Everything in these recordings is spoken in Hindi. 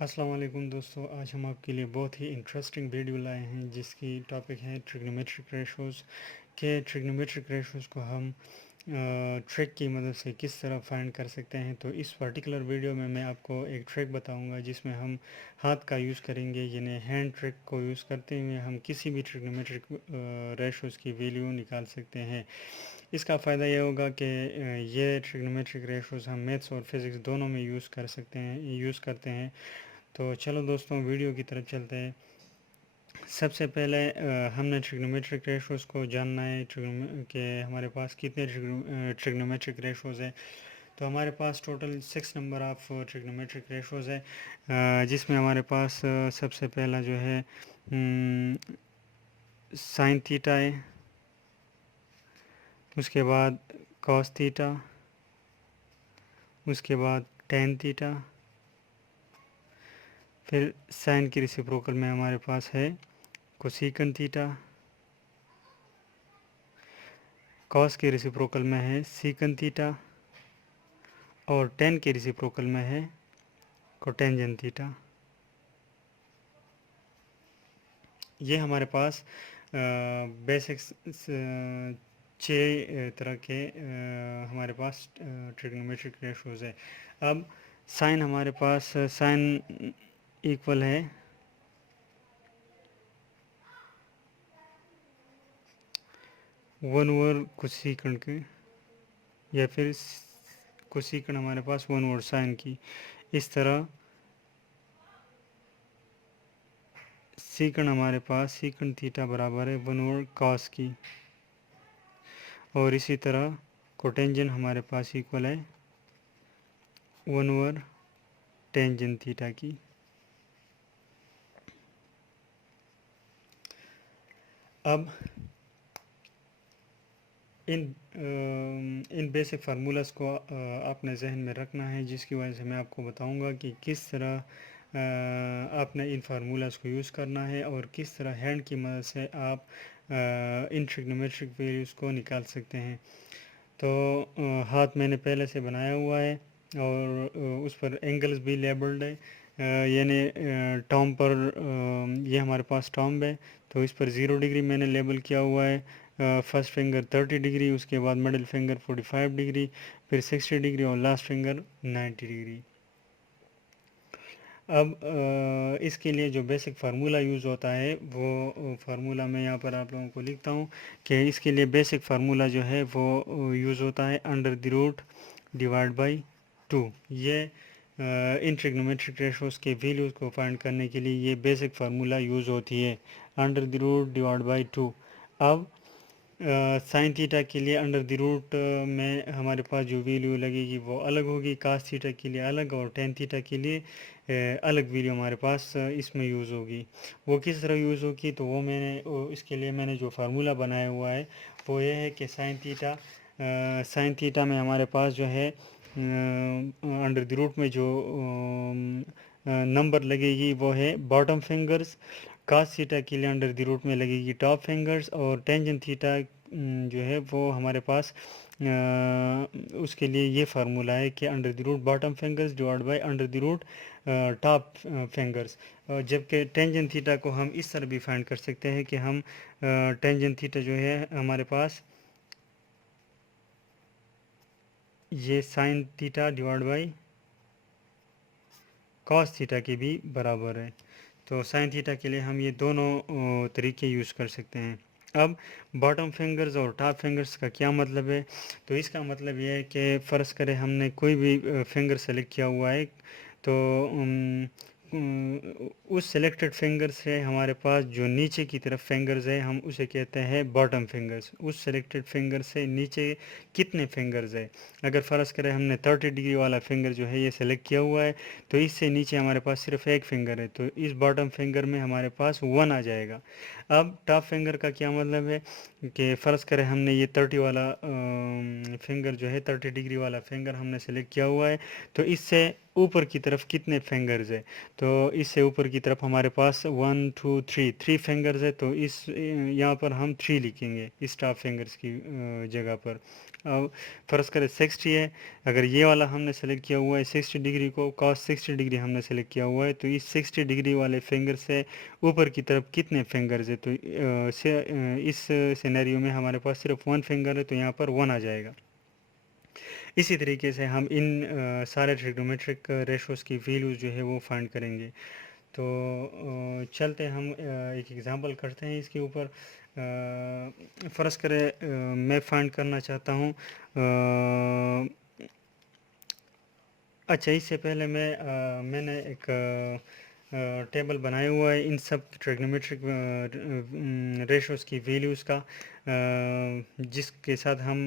अस्सलाम वालेकुम दोस्तों, आज हम आपके लिए बहुत ही इंटरेस्टिंग वीडियो लाए हैं जिसकी टॉपिक है ट्रिग्नोमेट्रिक रेशोज़ के। ट्रिग्नोमेट्रिक रेशोज़ को हम ट्रिक की मदद से किस तरह फाइंड कर सकते हैं। तो इस पर्टिकुलर वीडियो में मैं आपको एक ट्रिक बताऊंगा जिसमें हम हाथ का यूज़ करेंगे, यानी हैंड ट्रिक को यूज़ करते हुए हम किसी भी ट्रिग्नोमेट्रिक रेशोज़ की वैल्यू निकाल सकते हैं। इसका फ़ायदा ये होगा कि ये ट्रिग्नोमेट्रिक रेशोज़ हम मैथ्स और फिज़िक्स दोनों में यूज़ करते हैं। तो चलो दोस्तों, वीडियो की तरफ चलते हैं। सबसे पहले हमने ट्रिग्नोमेट्रिक रेशोज़ को जानना है कि हमारे पास कितने ट्रिग्नोमेट्रिक रेशोज़ है। तो हमारे पास total 6 number of trigonometric ratios है, जिसमें हमारे पास सबसे पहला जो है साइन थीटा है, उसके बाद कॉस थीटा, उसके बाद टेन थीटा, फिर साइन की रेसिप्रोकल में हमारे पास है कोसेकन थीटा, कॉस के रेसिप्रोकल में है सीकन थीटा और टेन के रेसिप्रोकल में है कोटेंजेंट थीटा। ये हमारे पास बेसिक छः तरह के हमारे पास ट्रिग्नोमेट्रिक रेशोज़ है। अब साइन हमारे पास साइन इक्वल है वन ओवर कोसेकन के, या फिर कोसेकन हमारे पास वन ओवर साइन की। इस तरह सीकन हमारे पास सीकन थीटा बराबर है वन ओवर कॉस की, और इसी तरह कोटेंजेंट हमारे पास इक्वल है वन ओवर टेंजेंट थीटा की। अब इन बेसिक फार्मूलाज़ को आपने जहन में रखना है, जिसकी वजह से मैं आपको बताऊंगा कि किस तरह आपने इन फार्मूलाज़ को यूज़ करना है और किस तरह हैंड की मदद से आप इन ट्रिग्नोमेट्रिक वैल्यूज़ को निकाल सकते हैं। तो हाथ मैंने पहले से बनाया हुआ है और उस पर एंगल्स भी लेबल्ड है, यानी टॉम पर ये हमारे पास टॉम है तो इस पर 0 डिग्री मैंने लेबल किया हुआ है। फर्स्ट फिंगर 30 डिग्री, उसके बाद मिडिल फिंगर 45 डिग्री, फिर 60 डिग्री और लास्ट फिंगर 90 डिग्री। अब इसके लिए जो बेसिक फार्मूला यूज़ होता है वो फार्मूला मैं यहाँ पर आप लोगों को लिखता हूँ कि इसके लिए बेसिक फार्मूला जो है वो यूज़ होता है under the root divide by 2। ये इन ट्रिग्नोमेट्रिक रेशोज़ के वैल्यूज़ को फाइंड करने के लिए ये बेसिक फार्मूला यूज़ होती है, under the root divide by 2। अब साइन थीटा के लिए अंडर द रूट में हमारे पास जो वैल्यू लगेगी वो अलग होगी, कास थीटा के लिए अलग और टेन थीटा के लिए अलग वैल्यू हमारे पास इसमें यूज़ होगी। वो किस तरह यूज़ होगी तो इसके लिए मैंने जो फार्मूला बनाया हुआ है वो ये है कि साइन थीटा में हमारे पास जो है अंडर द रूट में जो नंबर लगेगी वो है बॉटम फिंगर्स, कास थीटा के लिए अंडर द रूट में लगेगी टॉप फिंगर्स, और टेंजेंट थीटा जो है वो हमारे पास उसके लिए ये फार्मूला है कि under the root bottom fingers divide by under the root top fingers. जबकि टेंजेंट थीटा को हम इस तरह भी फाइंड कर सकते हैं कि हम टेंजेंट थीटा जो है हमारे पास ये sign theta divide by cos theta के भी बराबर है। तो साइन थीटा के लिए हम ये दोनों तरीके यूज़ कर सकते हैं। अब बॉटम फिंगर्स और टॉप फिंगर्स का क्या मतलब है, तो इसका मतलब ये है कि फ़र्ज़ करें हमने कोई भी फिंगर सेलेक्ट किया हुआ है, तो उस सेलेक्टेड फिंगर से हमारे पास जो नीचे की तरफ फिंगर्स है हम उसे कहते हैं बॉटम फिंगर्स। उस सेलेक्टेड फिंगर से नीचे कितने फिंगर्स है, अगर फ़र्ज़ करें हमने 30 डिग्री वाला फिंगर जो है ये सेलेक्ट किया हुआ है तो इससे नीचे हमारे पास सिर्फ एक फिंगर है, तो इस बॉटम फिंगर में हमारे पास 1 आ जाएगा। अब टॉप फिंगर का क्या मतलब है कि फ़र्ज़ करें हमने ये 30 वाला फिंगर जो है 30 डिग्री वाला फिंगर हमने सेलेक्ट किया हुआ है, तो इससे ऊपर की तरफ कितने फिंगर्स है, तो इससे ऊपर की तरफ हमारे पास 1 2 3 3 फिंगर्स है, तो इस यहाँ पर हम 3 लिखेंगे इस टॉप फिंगर्स की जगह पर। अब फ़र्ज़ करें 60 है, अगर ये वाला हमने सेलेक्ट किया हुआ है 60 डिग्री को, cos 60 डिग्री हमने सेलेक्ट किया हुआ है, तो इस 60 डिग्री वाले फिंगर से ऊपर की तरफ कितने फिंगर्स है, तो इस सिनेरियो में हमारे पास सिर्फ 1 फिंगर है, तो यहाँ पर 1 आ जाएगा। इसी तरीके से हम इन सारे ट्रिग्नोमेट्रिक रेशोज़ की वैल्यूज़ जो है वो फाइंड करेंगे। तो चलते हैं हम एक एग्ज़ाम्पल करते हैं इसके ऊपर। फ़र्ज़ करें मैं फाइंड करना चाहता हूँ अच्छा, इससे पहले मैंने एक टेबल बनाया हुआ है इन सब ट्रिग्नोमेट्रिक रेशोज़ की वैल्यूज़ का, जिसके साथ हम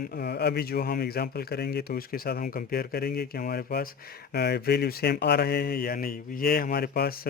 अभी जो हम एग्ज़ाम्पल करेंगे तो उसके साथ हम कंपेयर करेंगे कि हमारे पास वैल्यू सेम आ रहे हैं या नहीं। ये हमारे पास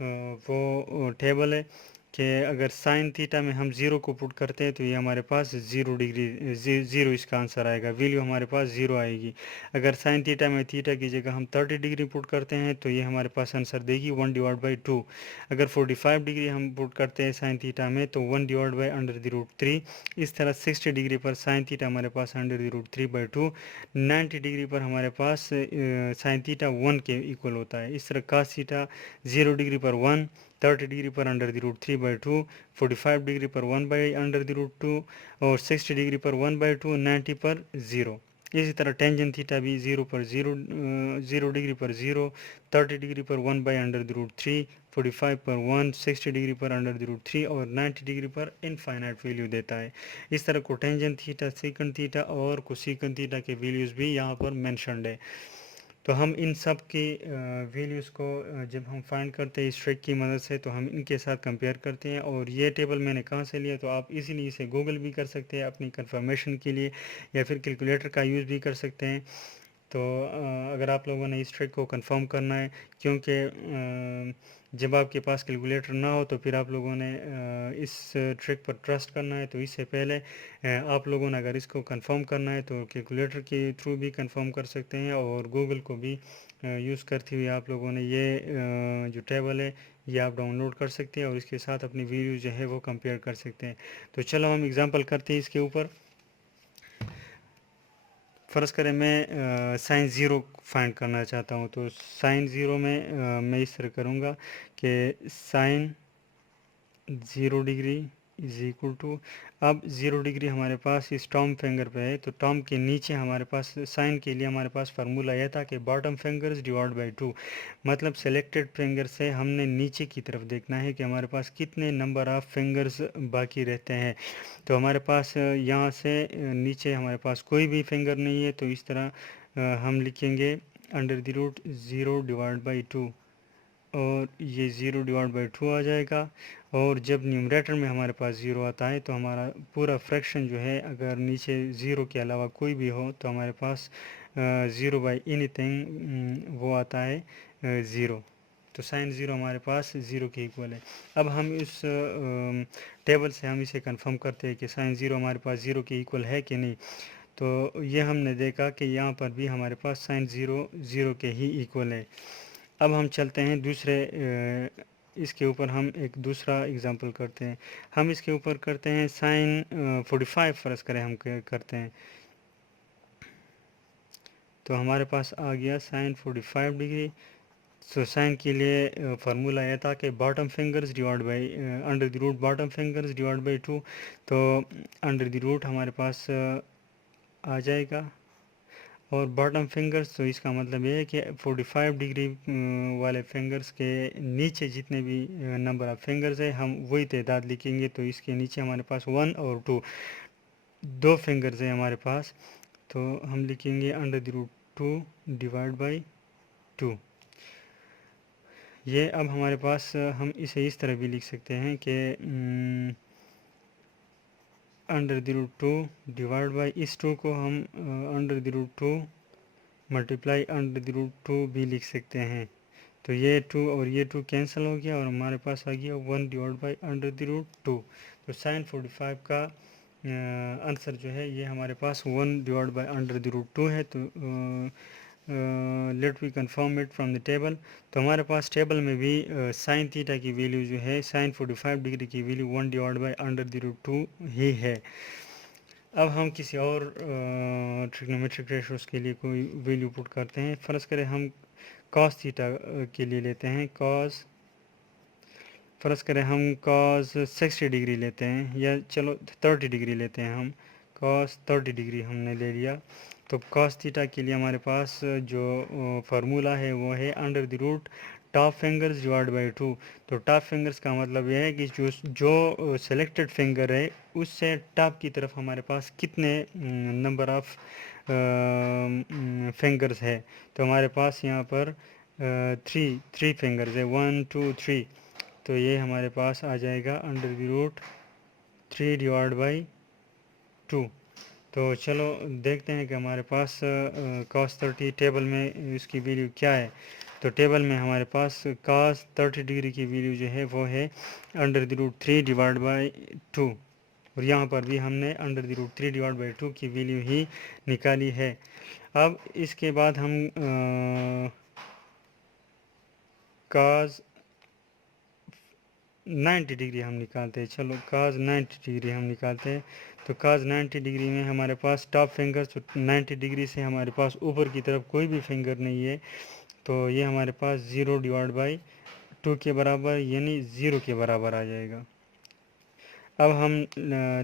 वो टेबल है कि अगर साइन थीटा में हम ज़ीरो को पुट करते हैं तो ये हमारे पास 0 डिग्री ज़ीरो इसका आंसर आएगा, वैल्यू हमारे पास 0 आएगी। अगर साइन थीटा में थीटा की जगह हम 30 डिग्री पुट करते हैं तो ये हमारे पास आंसर देगी 1/2। अगर 45 डिग्री हम पुट करते हैं साइन थीटा में तो 1/√3। इस तरह 60 डिग्री पर साइन थीटा हमारे पास √3/2। 90 डिग्री पर हमारे पास साइन थीटा 1 के इक्वल होता है। इस तरह कास थीटा 0 डिग्री पर 1, 30 डिग्री पर √3/2, 45 डिग्री पर 1/√2 और 60 डिग्री पर 1/2, 90 पर 0। इसी तरह टेंजेंट थीटा भी 0 पर 0 डिग्री पर 0, 30 डिग्री पर 1/√3, 45 पर 1, 60 डिग्री पर √3 और 90 डिग्री पर इनफाइनाइट वैल्यू देता है। इस तरह कोटेंजेंट थीटा, सेकंड थीटा और कोसेकंड थीटा के वैल्यूज़ भी यहाँ पर मेंशन्ड है। तो हम इन सब की वैल्यूज़ को जब हम फाइंड करते हैं इस ट्रिक की मदद से तो हम इनके साथ कंपेयर करते हैं। और ये टेबल मैंने कहाँ से लिया, तो आप इजीली इसे गूगल भी कर सकते हैं अपनी कंफर्मेशन के लिए, या फिर कैलकुलेटर का यूज़ भी कर सकते हैं। तो अगर आप लोगों ने इस ट्रिक को कंफर्म करना है, क्योंकि जब आपके पास कैलकुलेटर ना हो तो फिर आप लोगों ने इस ट्रिक पर ट्रस्ट करना है, तो इससे पहले आप लोगों ने अगर इसको कंफर्म करना है तो कैलकुलेटर के थ्रू भी कंफर्म कर सकते हैं, और गूगल को भी यूज़ करते हुए आप लोगों ने ये जो टेबल है ये आप डाउनलोड कर सकते हैं और इसके साथ अपनी वीडियो जो है वो कंपेयर कर सकते हैं। तो चलो हम एग्ज़ाम्पल करते हैं इसके ऊपर। फ़र्ज़ करें मैं साइन ज़ीरो फाइंड करना चाहता हूँ, तो साइन ज़ीरो में मैं इस तरह करूँगा कि sine 0 degree is equal to, अब 0 डिग्री हमारे पास इस टॉम फिंगर पे है, तो टॉम के नीचे हमारे पास साइन के लिए हमारे पास फार्मूला यह था कि बॉटम फिंगर्स डिवाइड बाय 2, मतलब सेलेक्टेड फिंगर से हमने नीचे की तरफ देखना है कि हमारे पास कितने नंबर ऑफ़ फिंगर्स बाकी रहते हैं। तो हमारे पास यहाँ से नीचे हमारे पास कोई भी फिंगर नहीं है, तो इस तरह हम लिखेंगे √0 डिवाइड बाई 2, और ये 0 डिवाइड बाई 2 आ जाएगा। और जब न्यूमरेटर में हमारे पास 0 आता है तो हमारा पूरा फ्रैक्शन जो है अगर नीचे 0 के अलावा कोई भी हो तो हमारे पास 0 बाई एनीथिंग वो आता है 0। तो साइन 0 हमारे पास 0 के इक्वल है। अब हम इस टेबल से हम इसे कंफर्म करते हैं कि साइन 0 हमारे पास 0 के इक्वल है कि नहीं। तो ये हमने देखा कि यहाँ पर भी हमारे पास साइन 0 0 के ही इक्वल है। अब हम चलते हैं दूसरे इसके ऊपर हम एक दूसरा एग्जांपल करते हैं। हम इसके ऊपर करते हैं साइन 45 फ़र्ज़ करें हम करते हैं, तो हमारे पास आ गया साइन 45 डिग्री। सो साइन के लिए फार्मूला यह था कि bottom fingers divide by √, bottom fingers divide by 2, तो √, हमारे पास आ जाएगा। और बॉटम फिंगर्स, तो इसका मतलब ये है कि 45 डिग्री वाले फिंगर्स के नीचे जितने भी नंबर ऑफ़ फिंगर्स है हम वही तादाद लिखेंगे। तो इसके नीचे हमारे पास 1 और 2 दो फिंगर्स है हमारे पास, तो हम लिखेंगे √2 डिवाइड बाई 2। ये अब हमारे पास हम इसे इस तरह भी लिख सकते हैं कि under the root 2 divide by इस 2 को हम under the root 2 multiply under the root 2 भी लिख सकते हैं। तो ये 2 और ये 2 कैंसिल हो गया और हमारे पास आ गया 1 divide by under the root 2। तो साइन 45 का आंसर जो है ये हमारे पास 1 divide by under the root 2 है। तो let we confirm it from the table. तो हमारे पास टेबल में भी साइन थीटा की वैल्यू जो है साइन 45 डिग्री की value 1 divide by under the root 2 ही है। अब हम किसी और ट्रिग्नोमेट्रिक रेशोस के लिए कोई वैल्यू पुट करते हैं। फ़र्ज़ करें हम कॉस थीटा के लिए लेते हैं फ़र्ज़ करें हम कॉस 60 डिग्री लेते हैं, या चलो 30 डिग्री लेते हैं। हम कॉस 30 डिग्री हमने ले लिया। तो कॉस थीटा के लिए हमारे पास जो फार्मूला है वो है under the root top fingers divide by 2। तो टॉप फिंगर्स का मतलब यह है कि जो सेलेक्टेड फिंगर है उससे टॉप की तरफ हमारे पास कितने नंबर ऑफ फिंगर्स है। तो हमारे पास यहाँ पर थ्री फिंगर्स है, 1 2 3। तो ये हमारे पास आ जाएगा under the root 3 divide by 2। तो चलो देखते हैं कि हमारे पास cos 30 टेबल में इसकी वैल्यू क्या है। तो टेबल में हमारे पास cos 30 डिग्री की वैल्यू जो है वो है under the root 3 divide by 2, और यहाँ पर भी हमने under the root 3 divide by 2 की वैल्यू ही निकाली है। अब इसके बाद हम cos 90 डिग्री हम निकालते हैं। चलो cos 90 डिग्री हम निकालते हैं। तो cos 90 डिग्री में हमारे पास टॉप फिंगर, तो 90 डिग्री से हमारे पास ऊपर की तरफ कोई भी फिंगर नहीं है। तो ये हमारे पास 0 डिवाइड बाई 2 के बराबर यानी 0 के बराबर आ जाएगा। अब हम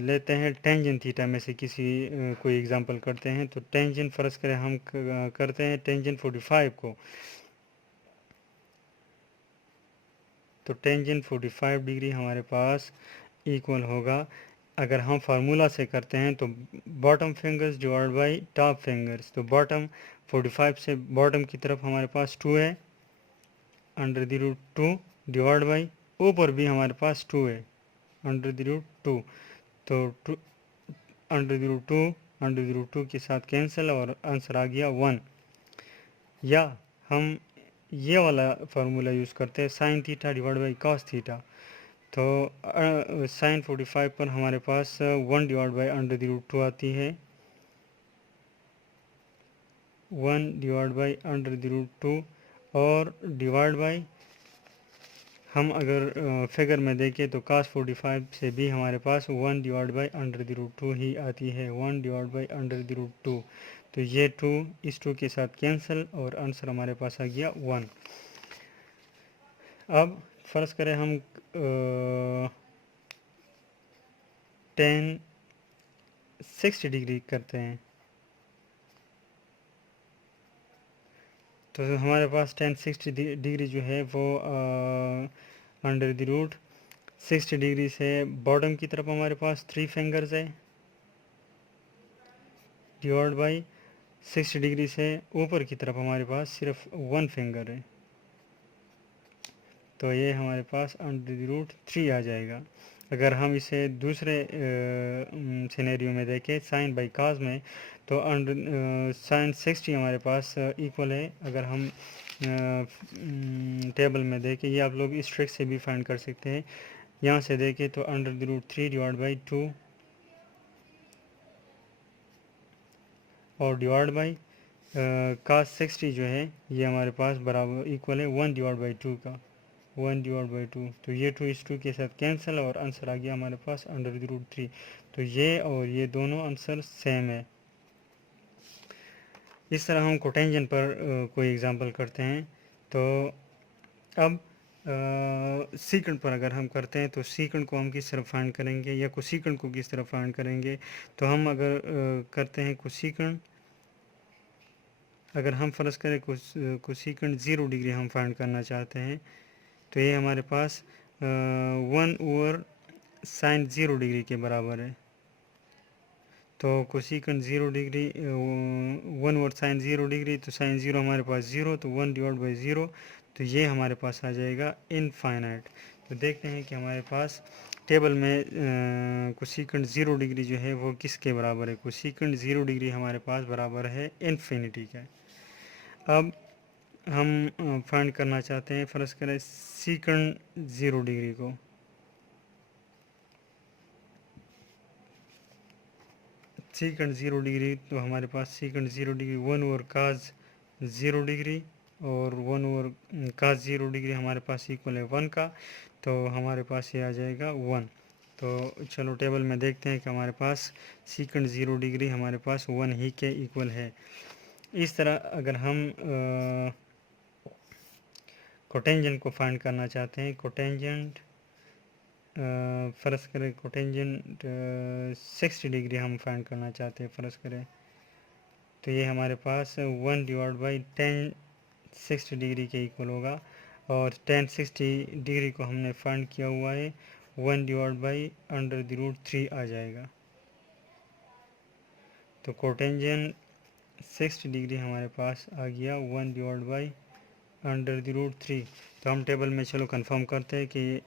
लेते हैं टेंजेंट थीटा में से किसी कोई एग्जांपल करते हैं। तो टेंजेंट फ़र्ज़ करें हम करते हैं टेंजेंट 45 को। तो टेंजेंट 45 डिग्री हमारे पास इक्वल होगा, अगर हम फार्मूला से करते हैं तो bottom fingers divide by top fingers. तो बॉटम 45 से बॉटम की तरफ हमारे पास 2 है, under the root 2 divide by ऊपर भी हमारे पास 2 है, अंडर द रूट 2। तो under the root 2 under the root 2 के साथ कैंसिल और आंसर आ गया 1। या हम ये वाला फार्मूला यूज़ करते हैं sine theta divide by cos theta. तो साइन 45 पर हमारे पास 1 divide by under the root 2 आती है, 1 divide by under the root 2, और डिवाइड बाई हम अगर फिगर में देखें तो cos 45 से भी हमारे पास 1 divide by under the root 2 ही आती है, 1 divide by under the root 2। तो ये 2 इस 2 के साथ कैंसिल और आंसर हमारे पास आ गया 1। अब फ़र्ज़ करें हम 60 डिग्री करते हैं। तो हमारे पास 60 डिग्री जो है वो अंडर द रूट 60 डिग्री से बॉटम की तरफ हमारे पास 3 फिंगर्स है, डिवाइड बाई 60 डिग्री से ऊपर की तरफ हमारे पास सिर्फ 1 फिंगर है। तो ये हमारे पास अंडर द रूट 3 आ जाएगा। अगर हम इसे दूसरे सिनेरियो में देखें साइन बाई काज में, तो साइन 60 हमारे पास इक्वल है। अगर हम टेबल में देखें, ये आप लोग इस ट्रिक से भी फाइंड कर सकते हैं। यहाँ से देखें तो under the root 3 divide by 2 और डिवाइड बाई काज 60 जो है ये हमारे पास बराबर इक्वल है 1 डिवाइड बाई 2 का, 1 डिवाइड बाई 2। तो ये 2 इस 2 के साथ कैंसिल और आंसर आ गया हमारे पास अंडर द रूट 3। तो ये और ये दोनों आंसर सेम है। इस तरह हम कोटेंजेंट पर कोई एग्जांपल करते हैं। तो अब सीकेंड पर अगर हम करते हैं तो सीकेंड को हम किस तरह फाइंड करेंगे या कोसीकेंड को किस तरह फाइंड करेंगे। तो हम अगर करते हैं कोसीकेंड, अगर हम फ़र्ज़ करें कोसीकेंड 0 डिग्री हम फाइंड करना चाहते हैं, तो ये हमारे पास 1 ओवर साइन 0 डिग्री के बराबर है। तो कोसीकेंड 0 डिग्री 1 ओवर साइन 0 डिग्री, तो साइन 0 हमारे पास 0, तो 1 डिवाइड बाई 0। तो ये हमारे पास आ जाएगा इनफाइनाइट। तो देखते हैं कि हमारे पास टेबल में कोसेकेंट 0 डिग्री जो है वो किसके बराबर है। कोसेकेंट 0 डिग्री हमारे पास बराबर है इन्फिनिटी का। अब हम फाइंड करना चाहते हैं, फ़र्ज़ करें सीकेंट 0 डिग्री को। सीकेंट 0 डिग्री, तो हमारे पास सीकेंट 0 डिग्री 1 ओवर काज 0 डिग्री और 1 ओवर काज 0 डिग्री हमारे पास इक्वल है 1 का। तो हमारे पास ये आ जाएगा 1। तो चलो टेबल में देखते हैं कि हमारे पास सीकेंट 0 डिग्री हमारे पास 1 ही के इक्वल है। इस तरह अगर हम कोटेंजेंट को फाइंड करना चाहते हैं, कोटेंजेंट फ़र्ज़ करें कोटेंजेंट 60 डिग्री हम फाइंड करना चाहते हैं फ़र्ज़ करें, तो ये हमारे पास 1 डिवाइड बाई 10 60 डिग्री के इक्वल होगा। और 10 60 डिग्री को हमने फाइंड किया हुआ है, 1 divide by under the root 3 आ जाएगा। तो कोटेंजेंट 60 डिग्री हमारे पास आ गया 1 divide by under the root 3। तो हम टेबल में चलो कंफर्म करते हैं कि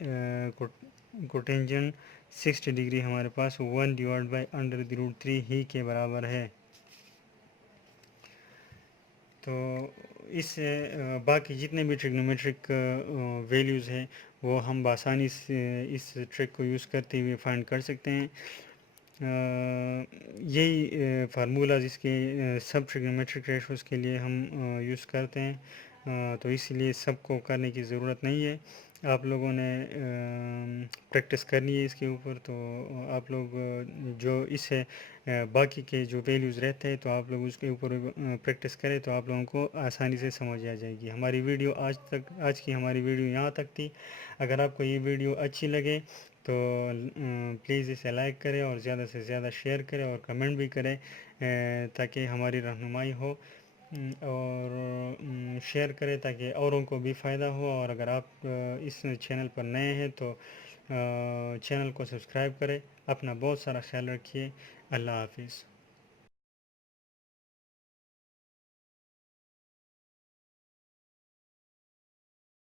कोटेंजेंट 60 डिग्री हमारे पास 1 divide by under the root 3 ही के बराबर है। तो इस बाकी जितने भी ट्रिग्नोमेट्रिक वैल्यूज़ हैं वो हम आसानी से इस ट्रिक को यूज़ करते हुए फाइंड कर सकते हैं। यही फार्मूला जिसके सब ट्रिग्नोमेट्रिक रेशोज़ के लिए हम यूज़ करते हैं। तो इसलिए सबको करने की ज़रूरत नहीं है, आप लोगों ने प्रैक्टिस करनी है इसके ऊपर। तो आप लोग जो इससे बाकी के जो वैल्यूज़ रहते हैं तो आप लोग उसके ऊपर प्रैक्टिस करें तो आप लोगों को आसानी से समझ आ जाएगी। हमारी वीडियो आज की हमारी वीडियो यहाँ तक थी। अगर आपको ये वीडियो अच्छी लगे तो प्लीज़ इसे लाइक करें और ज़्यादा से ज़्यादा शेयर करें और कमेंट भी करें ताकि हमारी रहनुमाई हो। और शेयर करें ताकि औरों को भी फ़ायदा हो। और अगर आप इस चैनल पर नए हैं तो चैनल को सब्सक्राइब करें। अपना बहुत सारा ख्याल रखिए। अल्लाह हाफिज़।